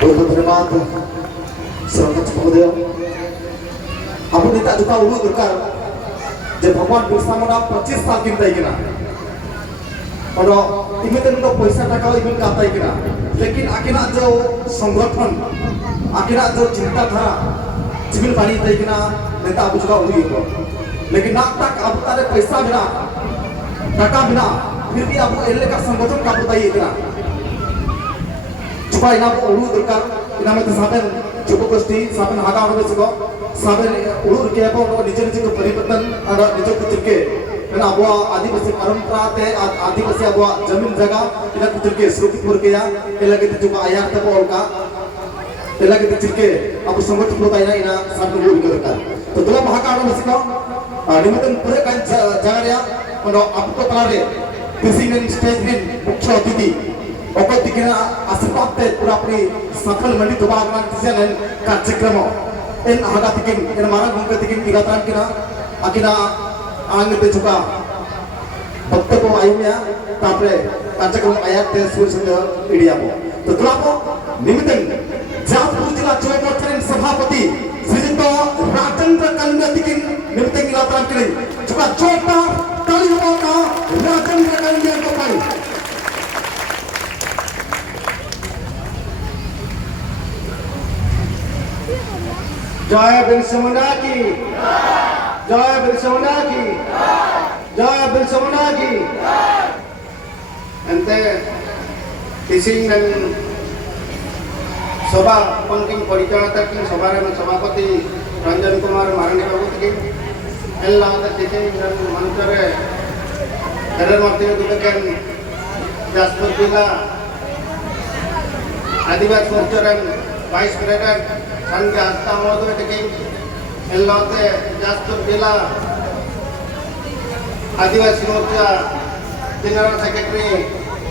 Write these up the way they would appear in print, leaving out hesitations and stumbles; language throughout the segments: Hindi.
बहुत धन्यवाद सरपंच महोदय अब नेता दुका उलू दरकार जे भगवान बिरसा मुंडा 25 साल किन ताइकिना और इमितन तो पैसा टाका इमिन का ताइकिना लेकिन आकिना जो संगठन आकिना जो चिंताधारा जिमिन बानी ताइकिना नेता अब जुगा उलू को लेकिन ना तक अब तारे पैसा बिना टाका बिना फिर भी अब एले का संगठन का बताइए इतना चुका इना उलू दरकार इना में साबन चुको गोष्ठी साबन हागा होने चुको साबन उलू के अब निजे निजे को परिवर्तन और निजे को चिपके ना अब आदिवासी परंपरा ते आदिवासी अब जमीन जगह इना को चिपके सुरक्षित के या एला के चुका आया तक और का एला के चिपके अब संगठन को ताइना इना साबन उलू के दरकार तो दुला महाका होने चुको निमित्तन पूरे का जगह या और आपको तलारे किसी ने स्टेज में मुख्य अतिथि ओको दिखना आशीर्वाद ते पूरा अपनी सफल मंडी दुबागना किसी कार्यक्रम इन हागा तिकिन इन मारा घूमके तिकिन इगातान किना आकिना आंग ते चुका भक्त को आयुम्या तापरे कार्यक्रम आया ते सुर संग इंडिया को तो तुलाको निमित्तन जातपुर जिला चौमोचरन सभापति श्रीजुत राजेंद्र कन्या तिकिन निमित्तन इगातान किनी चुका चोटा ताली होगा राजेंद्र कन्या को पाई जय बिरसा मुंडा की जय बिरसा मुंडा की जय बिरसा मुंडा की अंते किसिंग नन सभा पंकिंग परिचालक की सभा रे सभापति रंजन कुमार मारणी बाबू की एल्ला द किसिंग नन मंचरे हेरर मर्ती दुबेकन जासपुर जिला आदिवासी मोर्चारन वाइस प्रेसिडेंट संघ हस्ता महोदय टिकिन एल्लाते जासपुर जिला आदिवासी मोर्चा जनरल सेक्रेटरी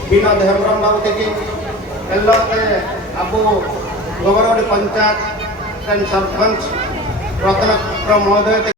विनोद हेम्ब्रम बाबू टिकिन एल्लाते अबू गोबरवाड़ी पंचायत सरपंच रत्नाकर महोदय